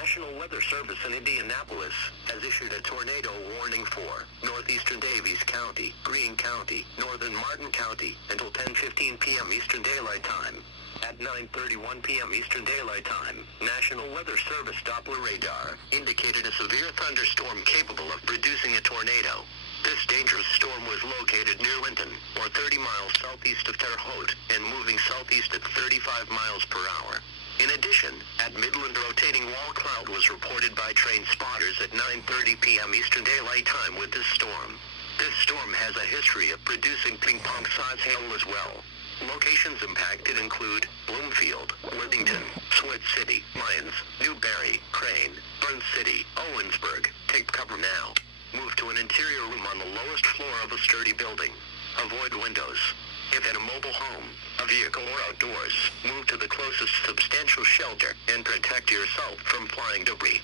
National Weather Service in Indianapolis has issued a tornado warning for northeastern Davies County, Greene County, northern Martin County until 10:15 p.m. Eastern Daylight Time. At 9:31 p.m. Eastern Daylight Time, National Weather Service Doppler radar indicated a severe thunderstorm capable of producing a tornado. This dangerous storm was located near Linton, or 30 miles southeast of Terre Haute, and moving southeast at 35 miles per hour. In addition, at Midland, rotating wall cloud was reported by train spotters at 9:30 p.m. Eastern Daylight Time with this storm. This storm has a history of producing ping-pong-size hail as well. Locations impacted include Bloomfield, Worthington, Swift City, Lyons, Newberry, Crane, Burns City, Owensburg. Take cover now. Move to an interior room on the lowest floor of a sturdy building. Avoid windows. If in a mobile home, a vehicle, or outdoors, move to the closest substantial shelter and protect yourself from flying debris.